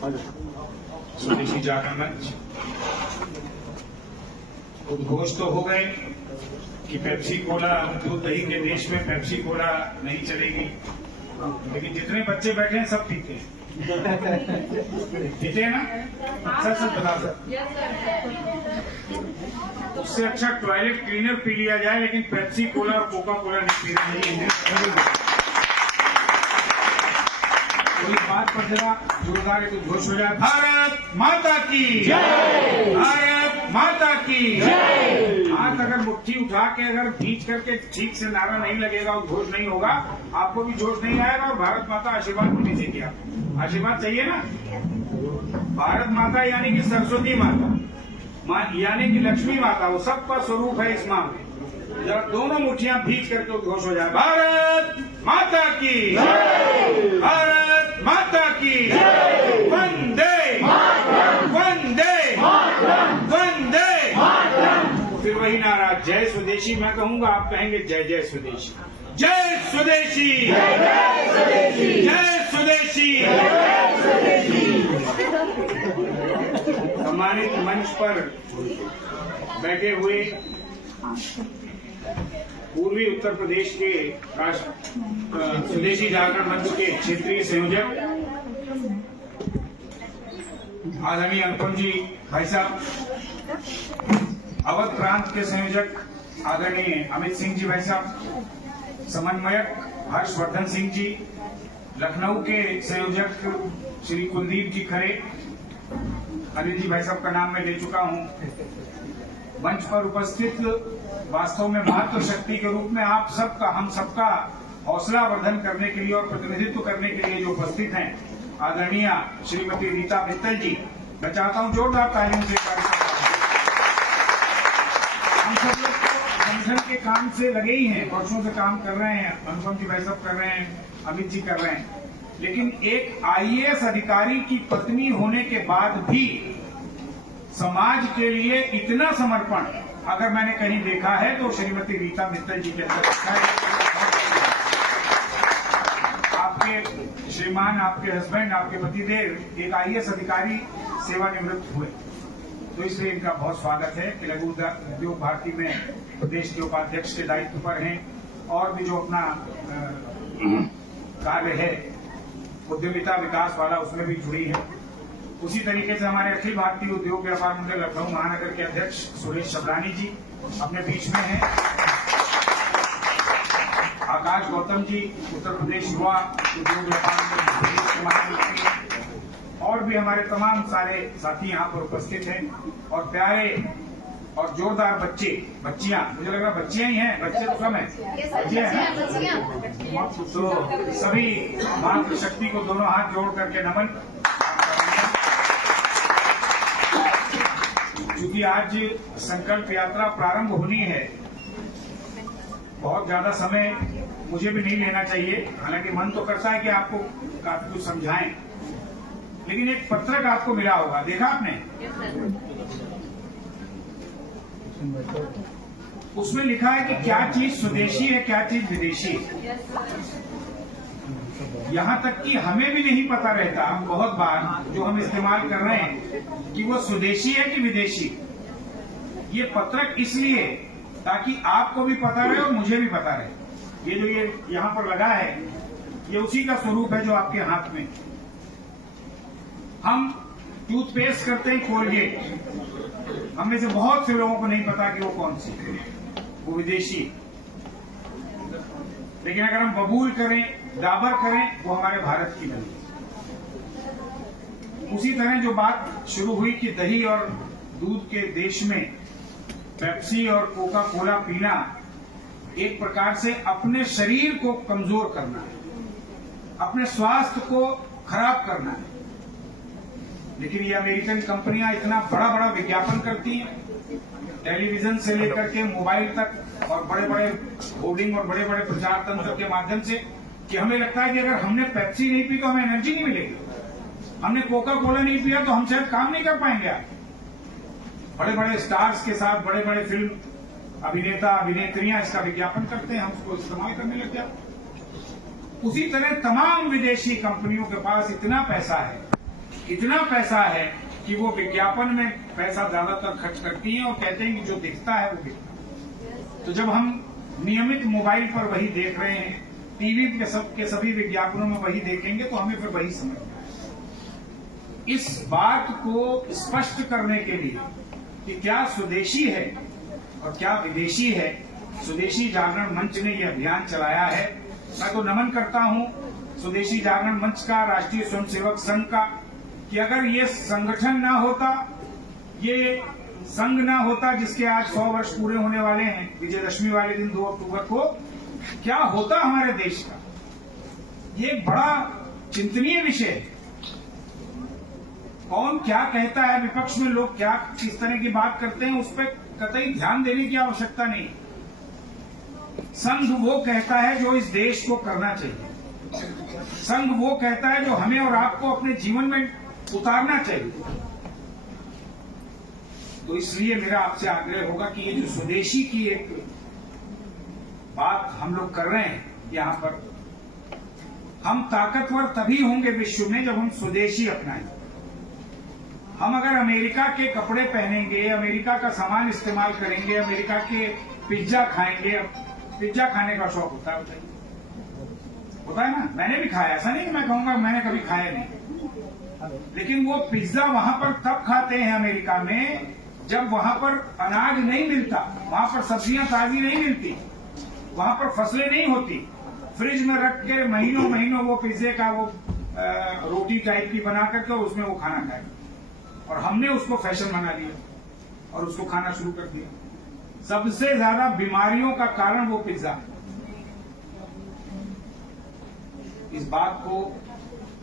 स्वदेशी जागरण मंच उद्घोष तो हो गए कि पेप्सी कोला दूध दही के देश में पेप्सी कोला नहीं चलेगी, लेकिन जितने बच्चे बैठे हैं सब पीते हैं। पीते हैं ना? सच सच बता सकते, उससे अच्छा टॉयलेट क्लीनर पी लिया जाए, लेकिन पेप्सी कोला और कोका कोला नहीं पीना चाहिए। तो इस बात पर जरा जोरदार एक उद्घोष हो जाए। भारत माता की जय, भारत माता की जय। हाथ अगर मुट्ठी उठा के अगर खींच करके ठीक से नारा नहीं लगेगा, उद्घोष नहीं होगा, आपको भी जोश नहीं आएगा और भारत माता आशीर्वाद भी नहीं देगी। आपको आशीर्वाद चाहिए ना? भारत माता यानी कि सरस्वती माता, यानी कि लक्ष्मी माता, वो सबका स्वरूप है इस माँ में। जरा दोनों मुठ्ठियां भींच करके उद्घोष हो जाए। भारत माता की जय, भारत माता की जय, वंदे वंदे वंदे। फिर वही नारा जय स्वदेशी मैं कहूंगा, आप कहेंगे जय जय स्वदेशी, जय स्वदेशी, जय स्वदेशी, जय स्वदेशी। सम्मानित मंच पर बैठे हुए पूर्वी उत्तर प्रदेश के स्वदेशी जागरण मंच के क्षेत्रीय संयोजक आदरणीय अनुपम जी भाई साहब, अवध प्रांत के संयोजक आदरणीय अमित सिंह जी भाई साहब, समन्वयक हर्षवर्धन सिंह जी, लखनऊ के संयोजक श्री कुलदीप जी खरे, अनिल जी भाई साहब का नाम मैं ले चुका हूं। मंच पर उपस्थित वास्तव में महत्व शक्ति के रूप में आप सबका, हम सबका हौसला वर्धन करने के लिए और प्रतिनिधित्व करने के लिए जो उपस्थित हैं, आदरणीय श्रीमती रीता मित्तल जी, मैं चाहता हूं जोरदार तालियों से हम सब लोग तो संगठन के काम से लगे ही हैं, वर्षों से काम कर रहे हैं, अनुपम जी भाई साहब कर रहे हैं, अमित जी कर रहे हैं, लेकिन एक आईएएस अधिकारी की पत्नी होने के बाद भी समाज के लिए इतना समर्पण अगर मैंने कहीं देखा है तो श्रीमती रीता मित्तल जी के अंदर देखा है। आपके श्रीमान, आपके हस्बैंड, आपके पतिदेव एक आईएएस अधिकारी सेवानिवृत्त हुए, तो इसलिए इनका बहुत स्वागत है कि लघु उद्योग भारती में प्रदेश के उपाध्यक्ष के दायित्व पर हैं और भी जो अपना कार्य है उद्यमिता विकास वाला उसमें भी जुड़ी है। उसी तरीके से हमारे अखिल भारतीय उद्योग व्यापार मंडल लखनऊ महानगर के अध्यक्ष सुरेश शबरानी जी अपने बीच में हैं। आकाश गौतम जी उत्तर प्रदेश युवा उद्योग व्यापार मंडल के महामंत्री, और भी हमारे तमाम सारे साथी यहाँ पर उपस्थित हैं, और प्यारे और जोरदार बच्चे, बच्चियां, मुझे लग रहा बच्चियां ही हैं, बच्चे तो कम है, बच्चियां हैं। तो सभी मातृशक्ति को दोनों हाथ जोड़ करके नमन। क्योंकि आज संकल्प यात्रा प्रारंभ होनी है, बहुत ज्यादा समय मुझे भी नहीं लेना चाहिए, हालांकि मन तो करता है कि आपको काफी कुछ समझाएं, लेकिन एक पत्रक आपको मिला होगा, देखा आपने? उसमें लिखा है कि क्या चीज स्वदेशी है, क्या चीज विदेशी है। यहाँ तक कि हमें भी नहीं पता रहता बहुत बार जो हम इस्तेमाल कर रहे हैं कि वो स्वदेशी है कि विदेशी। ये पत्रक इसलिए ताकि आपको भी पता रहे और मुझे भी पता रहे। ये जो ये यहाँ पर लगा है, ये उसी का स्वरूप है जो आपके हाथ में। हम टूथपेस्ट करते हैं कोलगेट, हम में से बहुत से लोगों को नहीं पता कि वो कौन सी, वो विदेशी। लेकिन अगर हम बबूल करें, डाबर करें, वो हमारे भारत की बनी। उसी तरह जो बात शुरू हुई कि दही और दूध के देश में पेप्सी और कोका कोला पीना एक प्रकार से अपने शरीर को कमजोर करना है, अपने स्वास्थ्य को खराब करना है। लेकिन ये अमेरिकन कंपनियां इतना बड़ा बड़ा विज्ञापन करती हैं, टेलीविजन से लेकर के मोबाइल तक, और बड़े बड़े होर्डिंग और बड़े बड़े प्रचार तंत्र के माध्यम से, कि हमें लगता है कि अगर हमने पेप्सी नहीं पी तो हमें एनर्जी नहीं मिलेगी, हमने कोका कोला नहीं पिया तो हम शायद काम नहीं कर पाएंगे। बड़े बड़े स्टार्स के साथ बड़े बड़े फिल्म अभिनेता अभिनेत्रियां इसका विज्ञापन करते हैं, हम उसको इस्तेमाल करने लग जाते। उसी तरह तमाम विदेशी कंपनियों के पास इतना पैसा है इतना पैसा है कि वो विज्ञापन में पैसा ज्यादातर खर्च करती हैं और कहते हैं कि जो दिखता है वो बिकता है। तो जब हम नियमित मोबाइल पर वही देख रहे हैं, टीवी के सभी विज्ञापनों में वही देखेंगे, तो हमें फिर वही समझ में आएगा। इस बात को स्पष्ट करने के लिए कि क्या स्वदेशी है और क्या विदेशी है, स्वदेशी जागरण मंच ने यह अभियान चलाया है। मैं तो नमन करता हूं स्वदेशी जागरण मंच का, राष्ट्रीय स्वयंसेवक संघ का, कि अगर ये संगठन ना होता, ये संघ ना होता जिसके आज 100 वर्ष पूरे होने वाले हैं, विजयदशमी वाले दिन 2 अक्टूबर को, क्या होता हमारे देश का। ये बड़ा चिंतनीय विषय है। कौन क्या कहता है, विपक्ष में लोग क्या किस तरह की बात करते हैं, उस पर कतई ध्यान देने की आवश्यकता नहीं। संघ वो कहता है जो इस देश को करना चाहिए। संघ वो कहता है जो हमें और आपको अपने जीवन में उतारना चाहिए। तो इसलिए मेरा आपसे आग्रह होगा कि ये जो स्वदेशी की एक बात हम लोग कर रहे हैं यहां पर, हम ताकतवर तभी होंगे विश्व में जब हम स्वदेशी अपनाएंगे। हम अगर अमेरिका के कपड़े पहनेंगे, अमेरिका का सामान इस्तेमाल करेंगे, अमेरिका के पिज्जा खाएंगे, पिज्जा खाने का शौक होता है, होता है ना, मैंने भी खाया, ऐसा नहीं कि मैं कहूंगा मैंने कभी खाया नहीं, लेकिन वो पिज्जा वहां पर तब खाते हैं अमेरिका में जब वहां पर अनाज नहीं मिलता, वहां पर सब्जियां ताजी नहीं मिलती, वहां पर फसलें नहीं होती। फ्रिज में रख के महीनों महीनों वो पिज्जे का वो रोटी टाइप की बना करके उसमें वो खाना खाएगा, और हमने उसको फैशन बना लिया और उसको खाना शुरू कर दिया। सबसे ज्यादा बीमारियों का कारण वो पिज्जा है। इस बात को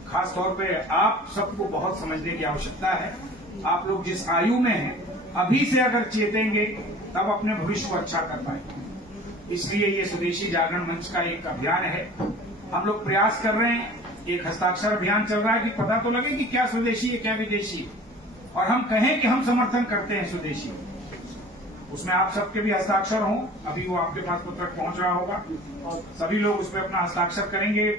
खास तौर पे आप सबको बहुत समझने की आवश्यकता है। आप लोग जिस आयु में हैं, अभी से अगर चेतेंगे तब अपने भविष्य को अच्छा कर पाएंगे। इसलिए ये स्वदेशी जागरण मंच का एक अभियान है। हम लोग प्रयास कर रहे हैं, एक हस्ताक्षर अभियान चल रहा है कि पता तो लगे कि क्या स्वदेशी है क्या विदेशी है, और हम कहें कि हम समर्थन करते हैं स्वदेशी। उसमें आप सबके भी हस्ताक्षर हों। अभी वो आपके पास पत्र पहुंच रहा होगा, सभी लोग उस पर अपना हस्ताक्षर करेंगे।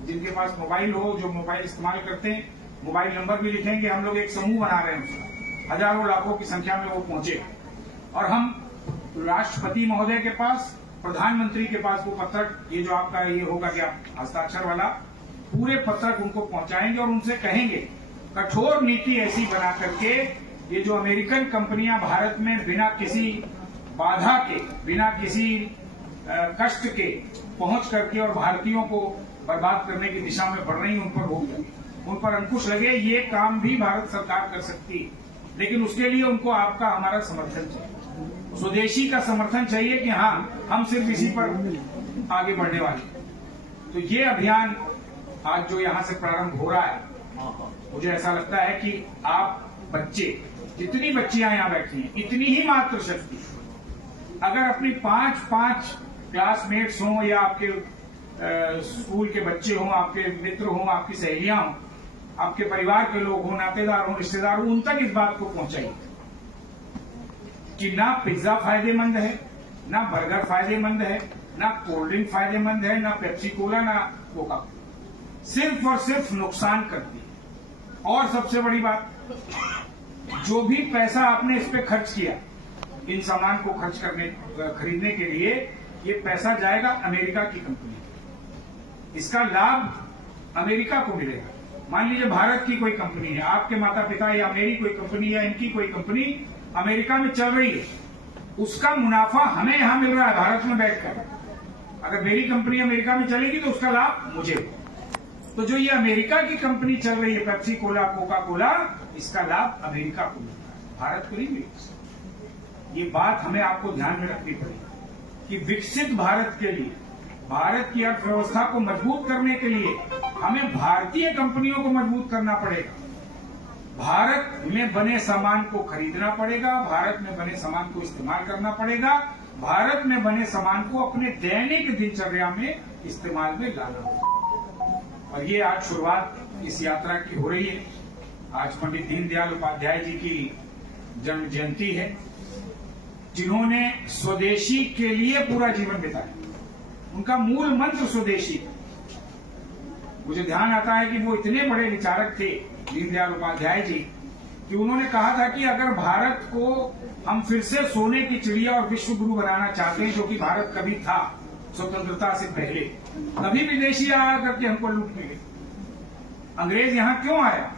जिनके पास मोबाइल हो, जो मोबाइल इस्तेमाल करते हैं, मोबाइल नंबर भी लिखेंगे। हम लोग एक समूह बना रहे हैं उसका, हजारों लाखों की संख्या में वो पहुंचे, और हम राष्ट्रपति महोदय के पास, प्रधानमंत्री के पास वो पत्रक, ये जो आपका ये होगा कि आप हस्ताक्षर वाला पूरे पत्रक उनको पहुंचाएंगे और उनसे कहेंगे कठोर नीति ऐसी बना करके ये जो अमेरिकन कंपनियां भारत में बिना किसी बाधा के, बिना किसी कष्ट के पहुंच करके और भारतीयों को बर्बाद करने की दिशा में बढ़ रही, उन पर रोक लगे, उन पर अंकुश लगे। ये काम भी भारत सरकार कर सकती है, लेकिन उसके लिए उनको आपका हमारा समर्थन चाहिए, स्वदेशी का समर्थन चाहिए कि हाँ हम सिर्फ इसी पर आगे बढ़ने वाले। तो ये अभियान आज जो यहाँ से प्रारंभ हो रहा है, मुझे ऐसा लगता है कि आप बच्चे, जितनी बच्चियां यहाँ बैठी हैं, इतनी ही मात्र शक्ति अगर अपनी 5 क्लासमेट्स हों या आपके स्कूल के बच्चे हों, आपके मित्र हों, आपकी सहेलियां हों, आपके परिवार के लोग हों, नातेदार हों, रिश्तेदार हों, उन तक इस बात को पहुंचाइए कि ना पिज्जा फायदेमंद है, ना बर्गर फायदेमंद है, ना कोल्ड ड्रिंक फायदेमंद है, ना पेप्सी कोला, ना कोका, सिर्फ और सिर्फ नुकसान करती है। और सबसे बड़ी बात, जो भी पैसा आपने इस पे खर्च किया, इन सामान को खरीदने के लिए, ये पैसा जाएगा अमेरिका की कंपनी, इसका लाभ अमेरिका को मिलेगा। मान लीजिए भारत की कोई कंपनी है, आपके माता पिता या मेरी कोई कंपनी या इनकी कोई कंपनी अमेरिका में चल रही है, उसका मुनाफा हमें यहां मिल रहा है भारत में बैठकर। अगर मेरी कंपनी अमेरिका में चलेगी तो उसका लाभ मुझे होगा। तो जो ये अमेरिका की कंपनी चल रही है, पेप्सी कोला, कोका कोला, इसका लाभ अमेरिका को मिल रहा है, भारत को नहीं मिलेगा। ये बात हमें आपको ध्यान में रखनी पड़ेगी कि विकसित भारत के लिए, भारत की अर्थव्यवस्था को मजबूत करने के लिए हमें भारतीय कंपनियों को मजबूत करना पड़ेगा। भारत में बने सामान को खरीदना पड़ेगा, भारत में बने सामान को इस्तेमाल करना पड़ेगा, भारत में बने सामान को अपने दैनिक दिनचर्या में इस्तेमाल में लाना होगा। और ये आज शुरुआत इस यात्रा की हो रही है। आज पंडित दीनदयाल उपाध्याय जी की जन्म जयंती है, जिन्होंने स्वदेशी के लिए पूरा जीवन बिताया। उनका मूल मंत्र स्वदेशी। मुझे ध्यान आता है कि वो इतने बड़े विचारक थे दीनदयाल उपाध्याय जी कि उन्होंने कहा था कि अगर भारत को हम फिर से सोने की चिड़िया और विश्व गुरु बनाना चाहते हैं, जो कि भारत कभी था स्वतंत्रता से पहले, तभी विदेशी आया करके हमको लूटने लगे। अंग्रेज यहां क्यों आया,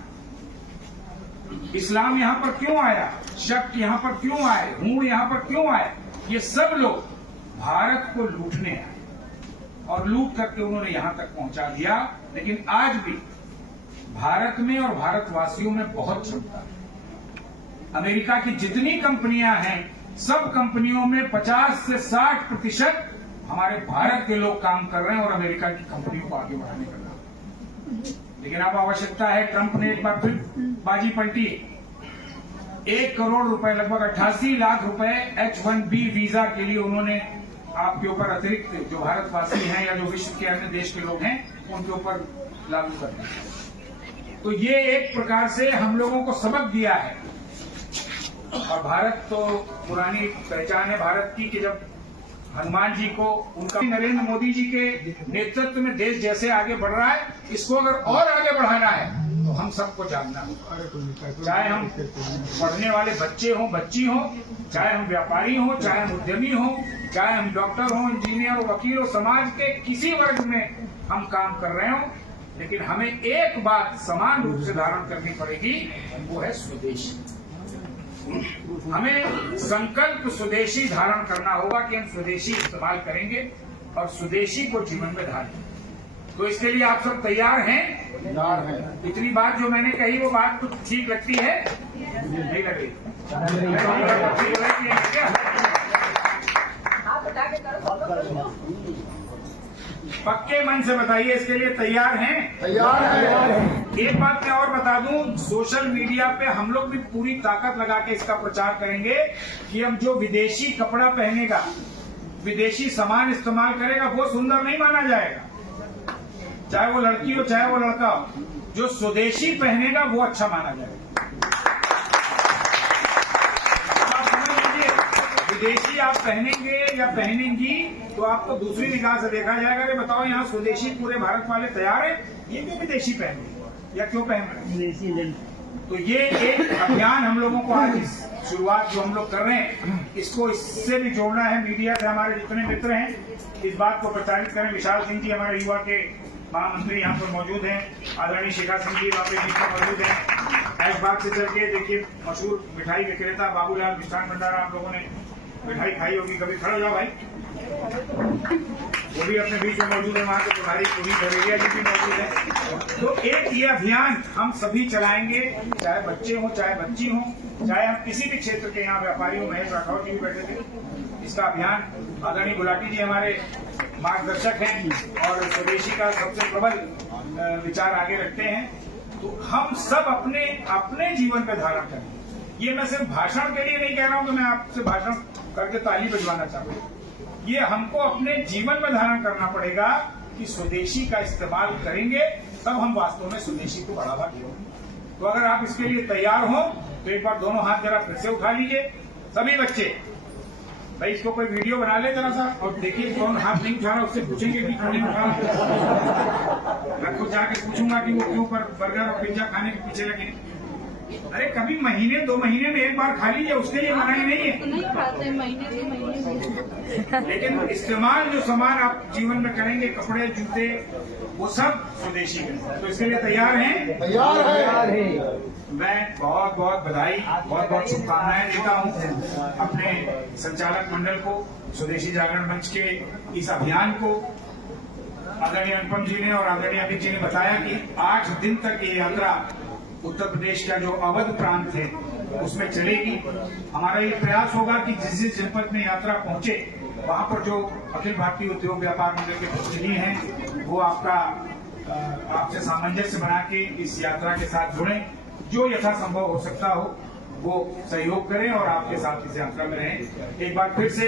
इस्लाम यहां पर क्यों आया, शक यहां पर क्यों आए, हूण यहां पर क्यों आए? ये सब लोग भारत को लूटने आए और लूट करके उन्होंने यहां तक पहुंचा दिया। लेकिन आज भी भारत में और भारतवासियों में बहुत क्षमता है। अमेरिका की जितनी कंपनियां हैं, सब कंपनियों में 50 से 60% हमारे भारत के लोग काम कर रहे हैं और अमेरिका की कंपनियों को आगे बढ़ाने का काम। लेकिन अब आवश्यकता है, ट्रंप ने एक बार फिर बाजी पलटी है। 1 करोड़ रुपए, लगभग 88 लाख रुपए H-1B वीजा के लिए उन्होंने आपके ऊपर अतिरिक्त, जो भारतवासी हैं या जो विश्व के अन्य देश के लोग हैं, उनके ऊपर लागू कर दिया। तो ये एक प्रकार से हम लोगों को सबक दिया है। और भारत तो पुरानी पहचान है भारत की कि जब हनुमान जी को उनका, नरेंद्र मोदी जी के नेतृत्व में देश जैसे आगे बढ़ रहा है, इसको अगर और आगे बढ़ाना है तो हम सबको जानना होगा। चाहे हम पढ़ने वाले बच्चे हों, बच्ची हों, चाहे हम व्यापारी हों, चाहे हम उद्यमी हों, चाहे हम डॉक्टर हों, इंजीनियर हो, वकील हो, समाज के किसी वर्ग में हम काम कर रहे हों, लेकिन हमें एक बात समान रूप से धारण करनी पड़ेगी, वो है स्वदेशी। हमें संकल्प स्वदेशी धारण करना होगा कि हम स्वदेशी इस्तेमाल करेंगे और स्वदेशी को जीवन में ढालेंगे। तो इसके लिए आप सब तैयार हैं? तैयार हैं। इतनी बात जो मैंने कही वो बात तो ठीक लगती है? नहीं लग रही? पक्के मन से बताइए, इसके लिए तैयार हैं? तैयार हैं। एक बात मैं और बता दूं, सोशल मीडिया पे हम लोग भी पूरी ताकत लगा के इसका प्रचार करेंगे कि हम जो विदेशी कपड़ा पहनेगा, विदेशी सामान इस्तेमाल करेगा, वो सुंदर नहीं माना जाएगा। चाहे वो लड़की हो चाहे वो लड़का हो, जो स्वदेशी पहनेगा वो अच्छा माना जाएगा। आप समझ लीजिए, विदेशी आप पहनेंगे या पहनेंगी तो आपको दूसरी निगाह से देखा जाएगा कि बताओ यहाँ स्वदेशी पूरे भारत वाले तैयार है, ये क्यों विदेशी पहने या क्यों पहन रहे? तो ये एक अभियान हम लोगों को आज इस शुरुआत जो हम लोग कर रहे हैं, इसको इससे भी जोड़ना है। मीडिया से हमारे जितने मित्र हैं, इस बात को प्रचारित करें। विशाल सिंह जी हमारे युवा के महामंत्री यहाँ पर मौजूद हैं, आदरणीय शिखा सिंह जी वहाँ पे बीच में मौजूद हैं। ऐशबाग से चल के देखिए, मशहूर मिठाई विक्रेता बाबूलाल मिष्ठान भंडारा, आप लोगों ने मिठाई खाई होगी कभी। खड़ा हो जाओ भाई, वो भी अपने बीच में मौजूद है। वहाँ के तुम्हारी पूरी बरेलिया जी भी मौजूद है। तो एक ये अभियान हम सभी चलाएंगे, चाहे बच्चे हों चाहे बच्ची हों, चाहे हम किसी भी क्षेत्र के यहाँ व्यापारी हों। महेश राठौर जी भी बैठे थे। इसका अभियान आदरणीय गुलाटी जी हमारे मार्गदर्शक हैं और स्वदेशी का सबसे प्रबल विचार आगे रखते हैं। तो हम सब अपने अपने जीवन पे धारण करें। ये मैं सिर्फ भाषण के लिए नहीं कह रहा हूँ कि मैं आपसे भाषण करके ताली बजवाना चाहता हूँ। ये हमको अपने जीवन में धारण करना पड़ेगा कि स्वदेशी का इस्तेमाल करेंगे, तब हम वास्तव में स्वदेशी को बढ़ावा देंगे। तो अगर आप इसके लिए तैयार हो तो एक बार दोनों हाथ जरा फिर से उठा लीजिए। सभी बच्चे भाई, इसको कोई वीडियो बना ले जरा सा, और देखिए कौन हाथ नहीं उठा रहा उससे पूछेंगे कि क्यों नहीं उठा रहा। मैं खुद जाके पूछूंगा कि वो क्यों बर्गर और पिज्जा खाने के पीछे लगे। अरे कभी महीने 2 महीने में एक बार खा लीजिए, उसके लिए मनाही नहीं है। नहीं खाते महीने 2 महीने में। लेकिन इस्तेमाल जो सामान आप जीवन में करेंगे, कपड़े जूते, वो सब स्वदेशी है। तो इसके लिए तैयार हैं? तैयार है। मैं बहुत बहुत बधाई, बहुत बहुत शुभकामनाएं देता हूं अपने संचालक मंडल को, स्वदेशी जागरण मंच के इस अभियान को। आदरणीय अनुपम जी ने और आदरणीय अमित जी ने बताया कि 8 दिन तक ये यात्रा उत्तर प्रदेश का जो अवध प्रांत है उसमें चलेगी। हमारा ये प्रयास होगा कि जिस जिस जनपद में यात्रा पहुंचे, वहां पर जो अखिल भारतीय उद्योग व्यापार मंडल के प्रतिनिधि हैं, वो आपसे सामंजस्य बना के इस यात्रा के साथ जुड़ें। जो यथासंभव हो सकता हो वो सहयोग करें और आपके साथ इस यात्रा में रहें। एक बार फिर से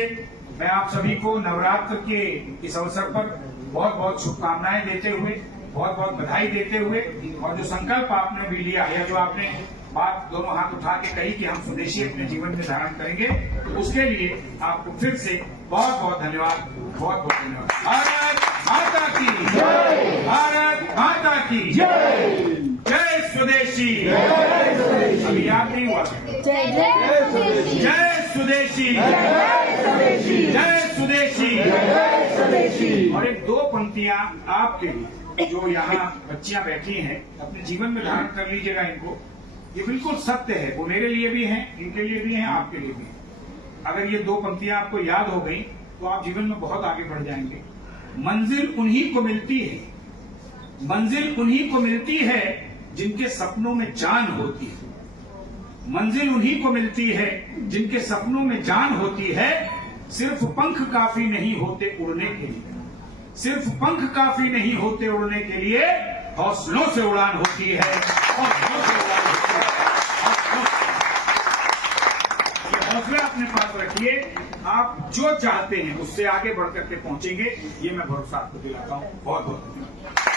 मैं आप सभी को नवरात्र के इस अवसर पर बहुत बहुत शुभकामनाएं देते हुए, बहुत बहुत बधाई देते हुए, और जो संकल्प आपने भी लिया या जो आपने बात दोनों हाथ उठा के कही कि हम स्वदेशी अपने जीवन में धारण करेंगे, उसके लिए आपको फिर से बहुत बहुत धन्यवाद, बहुत बहुत धन्यवाद। भारत माता की जय, भारत माता की जय। जय स्वदेशी। अभी याद नहीं हुआ। जय जय स्वदेशी। जय स्वदेशी। जय स्वदेशी। और एक दो पंक्तियां आपके लिए, जो यहाँ बच्चियां बैठी हैं, अपने जीवन में धारण कर लीजिएगा इनको। ये बिल्कुल सत्य है, वो मेरे लिए भी है, इनके लिए भी है, आपके लिए भी है। अगर ये दो पंक्तियां आपको याद हो गई तो आप जीवन में बहुत आगे बढ़ जाएंगे। मंजिल उन्हीं को मिलती है, मंजिल उन्हीं को मिलती है जिनके सपनों में जान होती है। मंजिल उन्हीं को मिलती है जिनके सपनों में जान होती है। सिर्फ पंख काफी नहीं होते उड़ने के लिए, सिर्फ पंख काफी नहीं होते उड़ने के लिए, हौसलों से उड़ान होती है। हौसलों से उड़ान होती है। ये हौसला अपने पास रखिए, आप जो चाहते हैं उससे आगे बढ़ करके पहुंचेंगे, ये मैं भरोसा आपको दिलाता हूं। बहुत बहुत धन्यवाद।